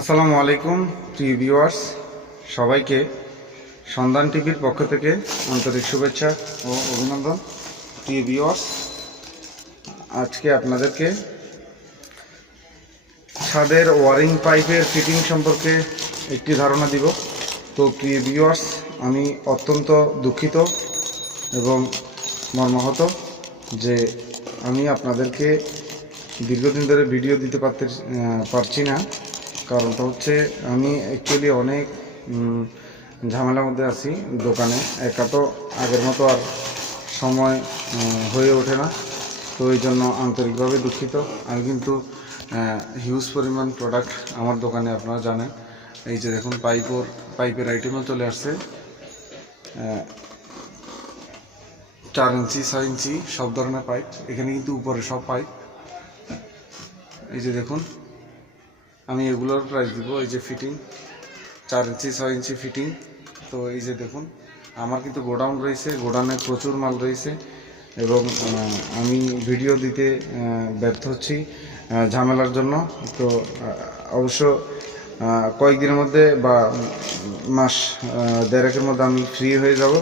আসসালামু আলাইকুম, প্রিয় ভিউয়ার্স। সবাইকে সন্ধান টিভির পক্ষ থেকে আন্তরিক শুভেচ্ছা ও অভিনন্দন, প্রিয় ভিউয়ার্স। আজকে আপনাদেরকে ছাদের ওয়ারিং পাইপের ফিটিং সম্পর্কে একটি ধারণা দিব। তো, প্রিয় ভিউয়ার্স, আমি অত্যন্ত দুঃখিত এবং মর্মাহত যে আমি আপনাদেরকে দীর্ঘদিন ধরে ভিডিও দিতে পারতে পারছি না। কারণটা হচ্ছে আমি অ্যাকচুয়ালি অনেক ঝামেলার মধ্যে আছি দোকানে। একা তো আগের মতো আর সময় হয়ে ওঠে না। তো এই জন্য আন্তরিকভাবে দুঃখিত। আমি কিন্তু হিউজ পরিমাণ প্রোডাক্ট আমার দোকানে আপনারা জানেন। এই যে দেখুন, পাইপর, পাইপের আইটেমও চলে আসছে। চার ইঞ্চি, ছয় ইঞ্চি, সব ধরনের পাইপ এখানে কিন্তু উপরে সব পাইপ এই যে দেখুন আমি এগুলোর প্রাইস দিব, এই যে ফিটিং চার ইঞ্চি, ছয় ইঞ্চি ফিটিং তো এই যে দেখুন, আমার কিন্তু গোডাউন রয়েছে, গোডাউনে প্রচুর মাল রয়েছে এবং আমি ভিডিও দিতে ব্যর্থ হচ্ছি ঝামেলার জন্য। তো অবশ্য কয়েকদিনের মধ্যে বা মাস দেড়েকের মধ্যে আমি ফ্রি হয়ে যাব।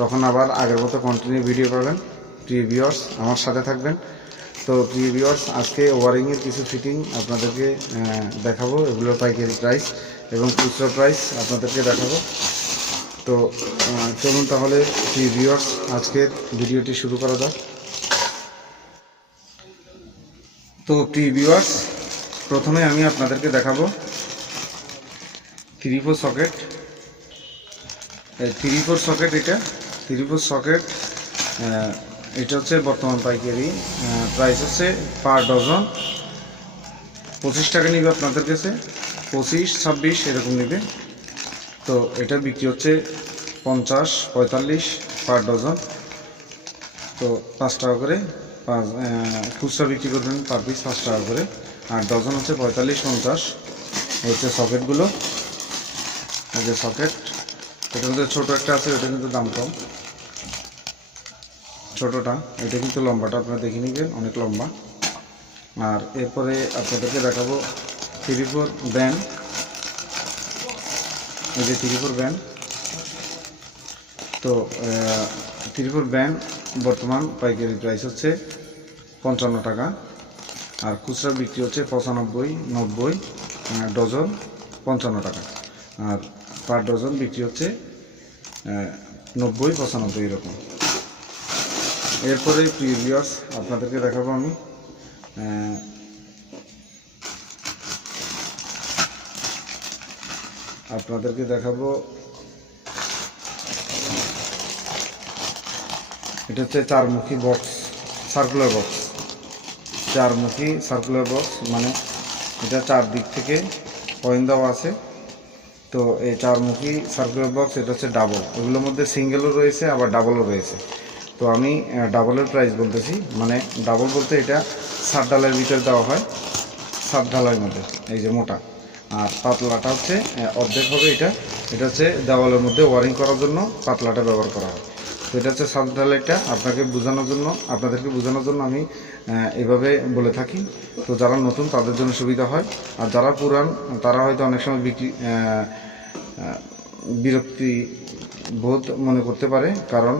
তখন আবার আগের মতো কন্টিনিউ ভিডিও পাবেন প্রিয় ভিউয়ার্স আমার সাথে থাকবেন। তো প্রিয় ভিউয়ার্স আজকে ওয়ারিংয়ের কিছু ফিটিং আপনাদেরকে দেখাবো। এগুলোর পাইকারি প্রাইস এবং খুচরো প্রাইস আপনাদেরকে দেখাবো। তো চলুন তাহলে প্রিয় ভিউয়ার্স আজকের ভিডিওটি শুরু করা যাক। তো প্রিয় ভিউয়ার্স প্রথমে আমি আপনাদেরকে দেখাবো three four socket three four socket এটা থ্রি ফোর সকেট এটা হচ্ছে বর্তমান পাইকারি প্রাইস হচ্ছে পার ডজন পঁচিশ টাকা নিবে আপনাদের কাছে, পঁচিশ, ছাব্বিশ এরকম নিবে। তো এটা বিক্রি হচ্ছে পঞ্চাশ, পঁয়তাল্লিশ পার ডজন তো পাঁচ টাকা করে পাঁচ খুচরা বিক্রি করবেন পার পিস পাঁচ টাকা করে। আর ডজন হচ্ছে পঁয়তাল্লিশ, পঞ্চাশ। হচ্ছে সকেটগুলো যে সকেট এটার মধ্যে ছোটো একটা আছে ওটা কিন্তু দাম কম। ছোটোটা, এটা কিন্তু লম্বাটা, আপনারা দেখে নেবেন, অনেক লম্বা। আর এরপরে আপনাদেরকে দেখাবো থ্রি ফোর ব্যান্ড। এই যে থ্রি ফোর ব্যান্ড। তো থ্রি ফোর ব্যান্ড বর্তমান পাইকারি প্রাইস হচ্ছে পঞ্চান্ন টাকা। আর খুচরা বিক্রি হচ্ছে পঁচানব্বই, নব্বই ডজন পঞ্চান্ন টাকা। আর পার ডজন বিক্রি হচ্ছে নব্বই, পঁচানব্বই এরকম। এরপরে প্রিভিয়াস আপনাদেরকে দেখাবো আমি আপনাদেরকে দেখাবো, এটা হচ্ছে চারমুখী বক্স সার্কুলার বক্স চারমুখী সার্কুলার বক্স মানে এটা চার দিক থেকে পয়েন্ট দেওয়া আছে। তো এই চারমুখী সার্কুলার বক্স এটা হচ্ছে ডাবল এগুলোর মধ্যে সিঙ্গেলও রয়েছে, আবার ডাবলও রয়েছে। তো আমি ডাবলের প্রাইস বলতেছি। মানে ডাবল বলতে এটা সাত ডালের ভিতরে দেওয়া হয়, সাত ঢালাইয়ের মধ্যে, এই যে মোটা। আর পাতলাটা হচ্ছে অর্ধেক হবে এটা। এটা হচ্ছে দেওয়ালের মধ্যে ওয়ারিং করার জন্য পাতলাটা ব্যবহার করা হয়। তো এটা হচ্ছে সাত ঢালাইটা আপনাকে বোঝানোর জন্য, আপনাদেরকে বোঝানোর জন্য আমি এভাবে বলে থাকি। তো যারা নতুন, তাদের জন্য সুবিধা হয়। আর যারা পুরান, তারা হয়তো অনেক সময় বিক্রি বিরক্তি বোধ মনে করতে পারে। কারণ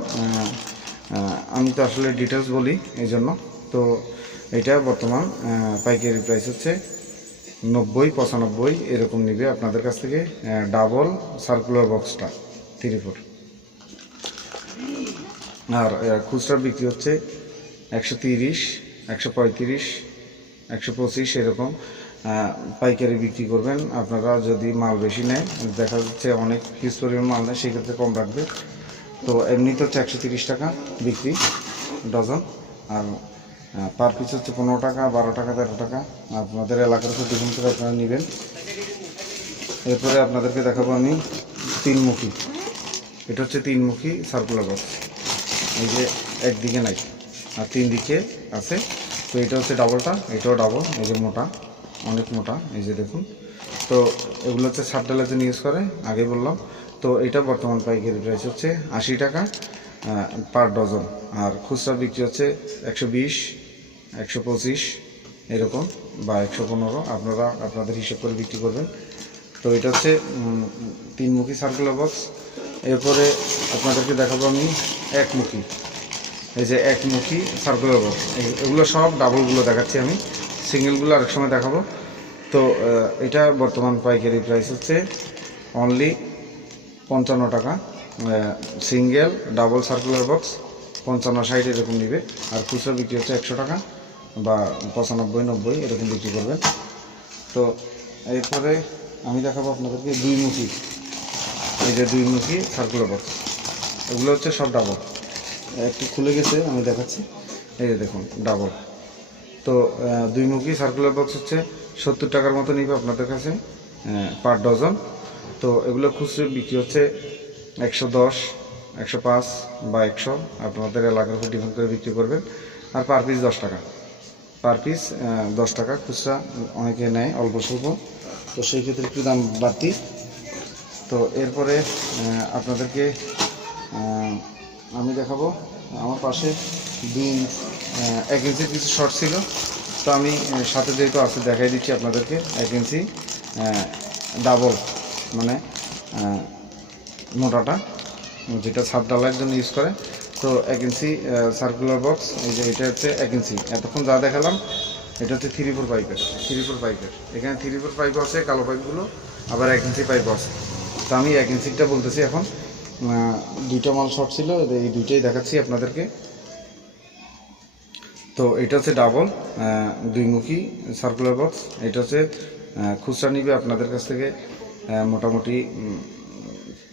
আমি তো আসলে ডিটেলস বলি এই জন্য তো এটা বর্তমান পাইকারি প্রাইস হচ্ছে নব্বই, পঁচানব্বই, এরকম নিবে আপনাদের কাছ থেকে ডাবল সার্কুলার বক্সটা থ্রি ফোর আর খুচরা বিক্রি হচ্ছে একশো তিরিশ, একশো পঁয়ত্রিশ, একশো পঁচিশ, এরকম। পাইকারি বিক্রি করবেন। আপনারা যদি মাল বেশি নেয় দেখা যাচ্ছে অনেক হিউজ পরিমাণ মাল নেয়, সেক্ষেত্রে কম রাখবে। তো এমনিতে হচ্ছে একশো টাকা বিক্রি, ডজন। আর পার পিস হচ্ছে পনেরো টাকা, বারো টাকা, তেরো টাকা। আপনাদের এলাকার উপর ডিপেন্ড করে আপনারা নেবেন। এরপরে আপনাদেরকে দেখাবো আমি তিনমুখী। এটা হচ্ছে তিনমুখী সার্কুলার বক্স এই যে একদিকে নাই, আর তিন দিকে আছে। তো এটা হচ্ছে ডাবলটা এটাও ডাবল এই যে মোটা, অনেক মোটা, এই যে দেখুন। তো এগুলো হচ্ছে সাত ডালের জন্য ইউজ করে আগে বললাম। তো এটা বর্তমান পাইকারি প্রাইস হচ্ছে আশি টাকা পার ডজন আর খুচরা বিক্রি হচ্ছে একশো বিশ, একশো পঁচিশ এরকম বা একশো পনেরো। আপনারা আপনাদের হিসেব করে বিক্রি করবেন। তো এটা হচ্ছে তিনমুখী সার্কুলার বক্স এরপরে আপনাদেরকে দেখাবো আমি একমুখী এই যে একমুখী সার্কুলার বক্স এগুলো সব ডাবলগুলো দেখাচ্ছি আমি। সিঙ্গেলগুলো আরেক সময় দেখাবো। তো এটা বর্তমান পাইকারি প্রাইস হচ্ছে অনলি পঞ্চান্ন টাকা সিঙ্গেল ডাবল সার্কুলার বক্স পঞ্চান্ন ষাট এরকম নিবে। আর খুচরা বিক্রি হচ্ছে একশো টাকা বা পঁচানব্বই নব্বই এরকম বিক্রি করবেন। তো এরপরে আমি দেখাবো আপনাদেরকে দুইমুখী এই যে দুইমুখী সার্কুলার বক্স এগুলো হচ্ছে সব ডাবল। একটু খুলে গেছে আমি দেখাচ্ছি। এই যে দেখুন ডাবল। তো আহ, দুইমুখী সার্কুলার বক্স হচ্ছে সত্তর টাকার মতো নিবে আপনাদের কাছে পার ডজন। তো এগুলো খুচরো বিক্রি হচ্ছে একশো দশ, একশো পাঁচ বা একশো। আপনাদের এলাকার উপর ডিপেন্ড করে বিক্রি করবেন। আর পার পিস দশ টাকা। পার পিস দশ টাকা খুচরা অনেকে নেয় অল্প স্বল্প। তো সেই ক্ষেত্রে একটু দাম বাড়তি। তো এরপরে আপনাদেরকে আমি দেখাবো। আমার পাশে বিন এক ইঞ্চির কিছু শর্ট ছিল। তো আমি সাথে যেহেতু আছে, দেখাই দিচ্ছি আপনাদেরকে। এক ইঞ্চি ডাবল। মানে মোটাটা, যেটা ছাদ ডালার জন্য ইউজ করে। তো এক ইঞ্চি সার্কুলার বক্স এই যে এটা হচ্ছে এক ইঞ্চি এতক্ষণ যা দেখালাম, এটা হচ্ছে থ্রি ফোর পাইপের থ্রি ফোর পাইপের এখানে থ্রি ফোর পাইপ আছে, কালো পাইপগুলো আবার এক ইঞ্চি পাইপ আছে। তো আমি এক ইঞ্চিটা বলতেছি এখন দুইটা মাল শর্ট ছিল, এই দুইটাই দেখাচ্ছি আপনাদেরকে। তো এটা হচ্ছে ডাবল দুইমুখী সার্কুলার বক্স এটা হচ্ছে খুচরা নিবে আপনাদের কাছ থেকে। মোটামুটি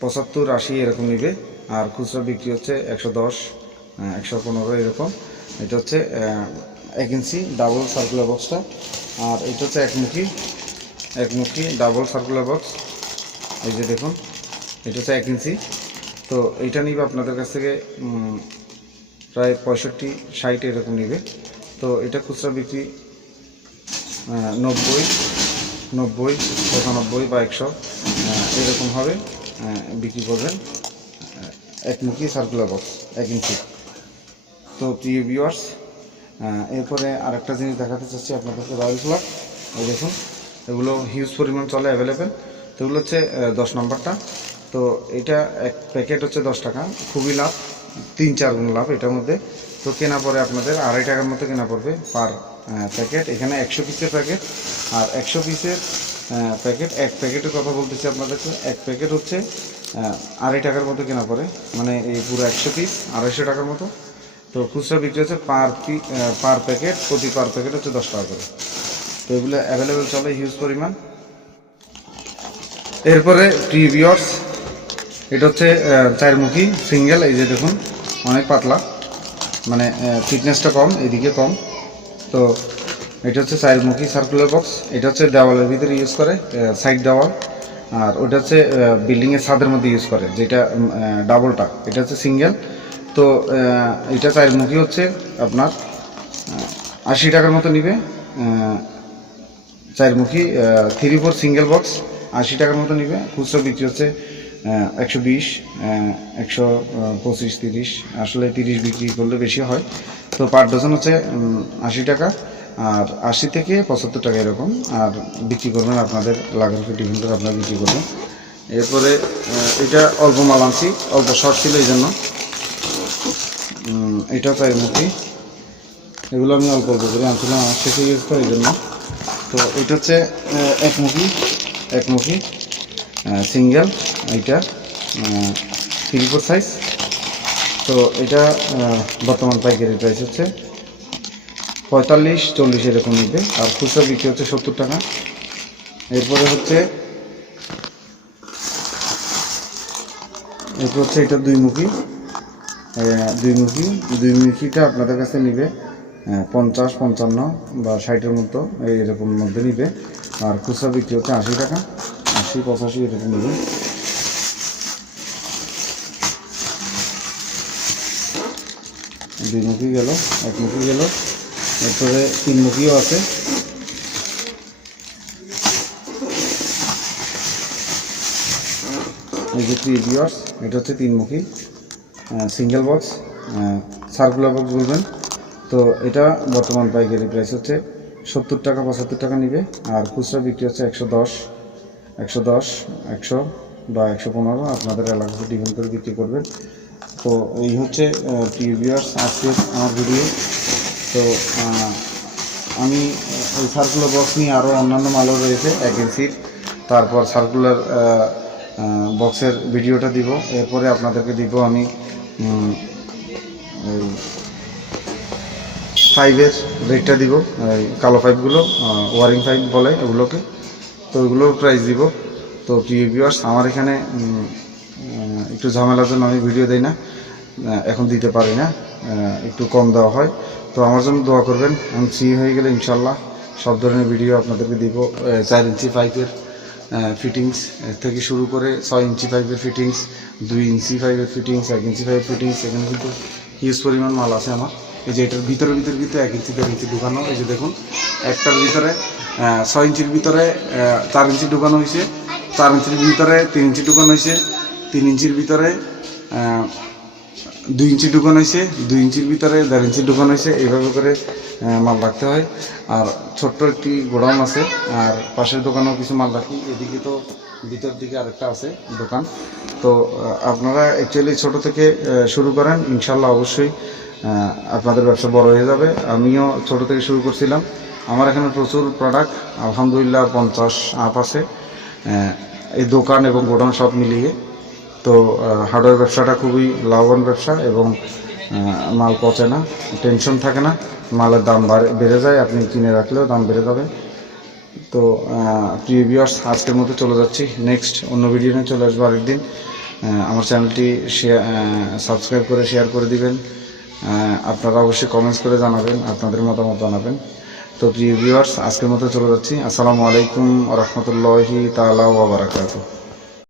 পঁচাত্তর আশি এরকম নিবে। আর খুচরা বিক্রি হচ্ছে একশো দশ একশো পনেরো এরকম। এটা হচ্ছে এক ইঞ্চি ডাবল সার্কুলার বক্সটা আর এটা হচ্ছে একমুখী একমুখী ডাবল সার্কুলার বক্স এই যে দেখুন, এটা হচ্ছে এক ইঞ্চি। তো এইটা নিবে আপনাদের কাছ থেকে প্রায় পঁয়ষট্টি, ষাট এরকম নিবে। তো এটা খুচরা বিক্রি নব্বই। নব্বই, পঁচানব্বই বা একশো এরকমভাবে বিক্রি করবেন একমুখী সার্কুলার বক্স এক ইঞ্চি তো প্রিয় ভিউয়ার্স এরপরে আরেকটা জিনিস দেখাতে চাচ্ছি আপনাদেরকে রয়্যাল ফ্লাগ এই দেখুন, এগুলো হিউজ পরিমাণ চলে অ্যাভেলেবেল তো এগুলো হচ্ছে দশ নম্বরটা। তো এটা এক প্যাকেট হচ্ছে দশ টাকা। খুবই লাভ, তিন চার গুণ লাভ এটার মধ্যে। তো কেনা পরে আপনাদের, আড়াই টাকার মতো কেনা পড়বে পার প্যাকেট এখানে একশো পিসের প্যাকেট আর একশো পিসের প্যাকেট এক প্যাকেটের কথা বলতেছি আপনাদেরকে, এক প্যাকেট হচ্ছে আড়াই টাকার মতো কেনা পড়ে মানে এই পুরো একশো পিস আড়াইশো টাকার মতো। তো খুচরা বিক্রি হচ্ছে পার পি পার প্যাকেট প্রতি পার প্যাকেট হচ্ছে দশ টাকা করে। তো এগুলো অ্যাভেলেবেল চলে হিউজ পরিমাণ। এরপরে প্রিভিয়ার্স এটা হচ্ছে চারমুখী সিঙ্গেল এই যে দেখুন, অনেক পাতলা মানে ফিটনেসটা কম, এদিকে কম। তো এটা হচ্ছে চারমুখী সার্কুলার বক্স এটা হচ্ছে দেওয়ালের ভিতরে ইউজ করে সাইড দেওয়াল, আর ওটা হচ্ছে বিল্ডিংয়ের ছাদের মধ্যে ইউজ করে, যেটা ডাবলটা এটা হচ্ছে সিঙ্গেল তো এটা চারমুখী হচ্ছে আপনার আশি টাকার মতো নিবে চারমুখী থ্রি ফোর সিঙ্গেল বক্স আশি টাকার মতো নিবে, খুচরো বিক্রি হচ্ছে একশো বিশ একশো পঁচিশ, তিরিশ, আসলে তিরিশ বিক্রি করলে বেশি হয়। তো পার ডজন হচ্ছে আশি টাকা, আর আশি থেকে পঁচাত্তর টাকা এরকম, আর বিক্রি করবেন আপনাদের উপর ডিপেন্ড করে আপনারা বিক্রি করবেন। এরপরে এটা অল্প মাল আনছি, অল্প শর্ট ছিল এই জন্য। এটা চারমুখী এগুলো আমি অল্প অল্প করে আনছিলাম, আমার শেষ হয়ে এই জন্য। তো এটা হচ্ছে একমুখী একমুখী সিঙ্গেল। এইটা থ্রি ফোর সাইজ তো এটা বর্তমান পাইকারি প্রাইস হচ্ছে পঁয়তাল্লিশ, চল্লিশ এরকম নিবে। আর খুচরা বিক্রি হচ্ছে সত্তর টাকা। এরপরে হচ্ছে, এরপর হচ্ছে এটা দুইমুখী দুইমুখী দুইমুখীটা আপনাদের কাছে নিবে পঞ্চাশ, পঞ্চান্ন বা ষাটের মতো এরকম মধ্যে নিবে। আর খুচরা বিক্রি হচ্ছে আশি টাকা। আশি, পঁচাশি এরকম নিবে। দুইমুখী গেল একমুখী গেল। এরপরে তিনমুখীও আছে। এই যে থ্রি ভিওয়ার্স এটা হচ্ছে তিনমুখী সিঙ্গেল বক্স সার্কুলার বক্স বলবেন। তো এটা বর্তমান পাইকারি প্রাইস হচ্ছে সত্তর টাকা, পঁচাত্তর টাকা নিবে। আর খুচরা বিক্রি হচ্ছে একশো দশ একশো দশ, একশো বা একশো পনেরো। আপনাদের এলাকাতে ডিপেন্ড করে বিক্রি করবেন। তো এই হচ্ছে প্রিয় ভিউয়ার্স আজকের আমার ভিডিও তো আমি ওই সার্কুলার বক্স নিয়ে আরও অন্যান্য মালও রয়েছে এজেন্সির তারপর সার্কুলার বক্সের ভিডিওটা দিব। এরপরে আপনাদেরকে দিব আমি ফাইভের রেটটা দিব কালো পাইপগুলো ওয়ারিং পাইপ বলে ওগুলোকে তো ওইগুলোর প্রাইস দিব। তো প্রিয় ভিউয়ার্স আমার এখানে একটু ঝামেলার জন্য আমি ভিডিও দেই না। এখন দিতে পারি না। একটু কম দেওয়া হয়। তো আমার জন্য দোয়া করবেন। আমি ফ্রি হয়ে গেলে ইনশাল্লাহ সব ধরনের ভিডিও আপনাদেরকে দিব। চার ইঞ্চি পাইপের ফিটিংস থেকে শুরু করে ছয় ইঞ্চি পাইপের ফিটিংস দুই ইঞ্চি পাইপের ফিটিংস এক ইঞ্চি পাইপের ফিটিংস এখানে কিন্তু হিউজ পরিমাণ মাল আছে আমার। এই যে এটার ভিতরে ভিতরে কিন্তু এক ইঞ্চি, দেড় ইঞ্চি ঢুকানো এই যে দেখুন, একটার ভিতরে ছয় ইঞ্চির ভিতরে চার ইঞ্চি ঢুকানো হয়েছে, চার ইঞ্চির ভিতরে তিন ইঞ্চি ঢুকানো হয়েছে তিন ইঞ্চির ভিতরে দুই ইঞ্চি ঢুকানো হয়েছে, দুই ইঞ্চির ভিতরে দেড় ইঞ্চি ঢুকানো হয়েছে। এইভাবে করে মাল রাখতে হয়। আর ছোট্ট একটি গোডাউন আছে, আর পাশের দোকানেও কিছু মাল রাখি। এদিকে তো ভিতর দিকে আরেকটা আছে দোকান। তো আপনারা অ্যাকচুয়ালি ছোট থেকে শুরু করেন। ইনশাল্লাহ অবশ্যই আপনাদের ব্যবসা বড় হয়ে যাবে। আমিও ছোট থেকে শুরু করছিলাম। আমার এখানে প্রচুর প্রোডাক্ট আলহামদুলিল্লাহ পঞ্চাশ আপ আছে। এই দোকান এবং গোডাউন সব মিলিয়ে। তো হার্ডওয়্যার ব্যবসাটা খুবই লাভবান ব্যবসা এবং মাল পচে না টেনশন থাকে না, মালের দাম বাড়ে- যায়, আপনি কিনে রাখলেও দাম বেড়ে যাবে। তো প্রিয় ভিউয়ার্স আজকের মতো চলে যাচ্ছি। নেক্সট অন্য ভিডিও নিয়ে চলে আসব আরেকদিন। আমার চ্যানেলটি শেয়ার সাবস্ক্রাইব করে শেয়ার করে দিবেন। আপনারা অবশ্যই কমেন্টস করে জানাবেন, আপনাদের মতামত জানাবেন। তো, প্রিয় ভিউয়ার্স আজকের মতো চলে যাচ্ছি। আসসালামু আলাইকুম রহমতুল্লাহি তালা ওবরাকাতু